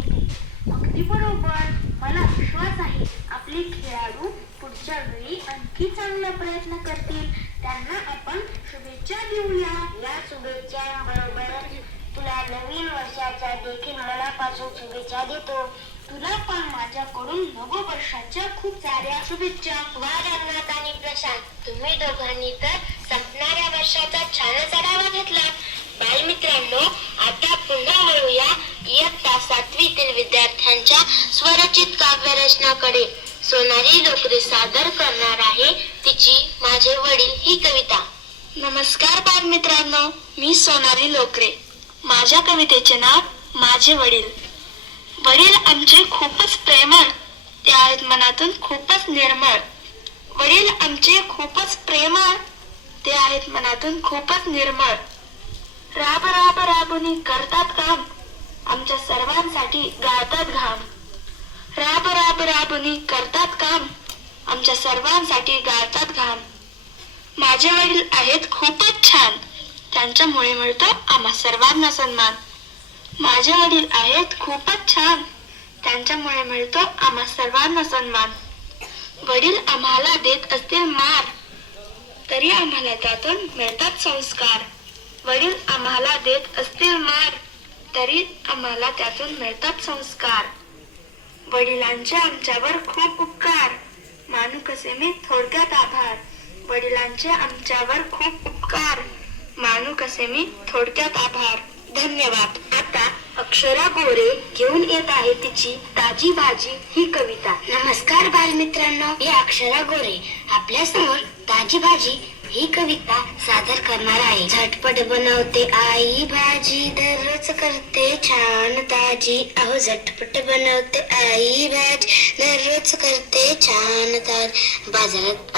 येते. अगदी बरोबर. मला विश्वास आहे आपले खेळाडू पुढच्या वेळी आणखी चांगला प्रयत्न करतील. त्यांना आपण शुभेच्छा देऊया. या शुभेच्छांबरोबर तुला नवीन वर्षाच्या देखील मनापासून शुभेच्छा देतो. तुला पण माझ्याकडून नववर्षाच्या खूप साऱ्या शुभेच्छा. वा रंगनाथ आणि प्रशांत, तुम्ही दोघांनी तर संपणाऱ्या वर्षाचा छानच आढावा घेतला. बालमित्रांनो, आता पुन्हा वळूया इयत्ता 7वीतील विद्यार्थ्यांच्या स्वरचित काव्यरचनाकडे. सोनाली लोकरे सादर करणार आहे तिची माझे वडील ही कविता. नमस्कार बालमित्रांनो, मी सोनाली लोकरे. माझ्या कवितेचे नाव माझे वडील. वडील आमचे खूपच प्रेमळ, ते आहेत मनातून खूपच निर्मळ. वडील आमचे खूपच प्रेमळ, ते आहेत मनातून खूपच निर्मळ. राब राब राबुनी करतात काम, आमच्या सर्वांसाठी गाळतात घाम. राब राब राबुनी करतात काम, आमच्या सर्वांसाठी गाळतात घाम. माझे वडील आहेत खूपच छान, त्यांच्यामुळे मिळतो आम्हा सर्वांना सन्मान. माझे वडील आहेत खूपच छान, त्यांच्यामुळे मिळतो आम्हा सर्वांना सन्मान. वडील आम्हाला देत असतील मार, तरी आम्हाला त्यातून मिळतात संस्कार. वडील आम्हाला देत असतील मार, तरी आम्हाला त्यातून मिळतात संस्कार. वडिलांचे आमच्यावर खूप उपकार, मानू कसे मी थोडक्यात आभार. वडिलांचे आमच्यावर खूप उपकार, मानू कसे मी थोडक्यात आभार. धन्यवाद. आता अक्षरा गोरे घेऊन येत आहे तिची ताजी भाजी ही कविता. नमस्कार बालमित्रांनो, मी अक्षरा गोरे आपल्या समोर ताजी भाजी ही कविता सादर करणार आहे. झटपट बनवते आई भाजी, दररोज करते छान ताजी. अहो झटपट बनवते आई भाजी, दररोज करते छान ताजी. बाजारात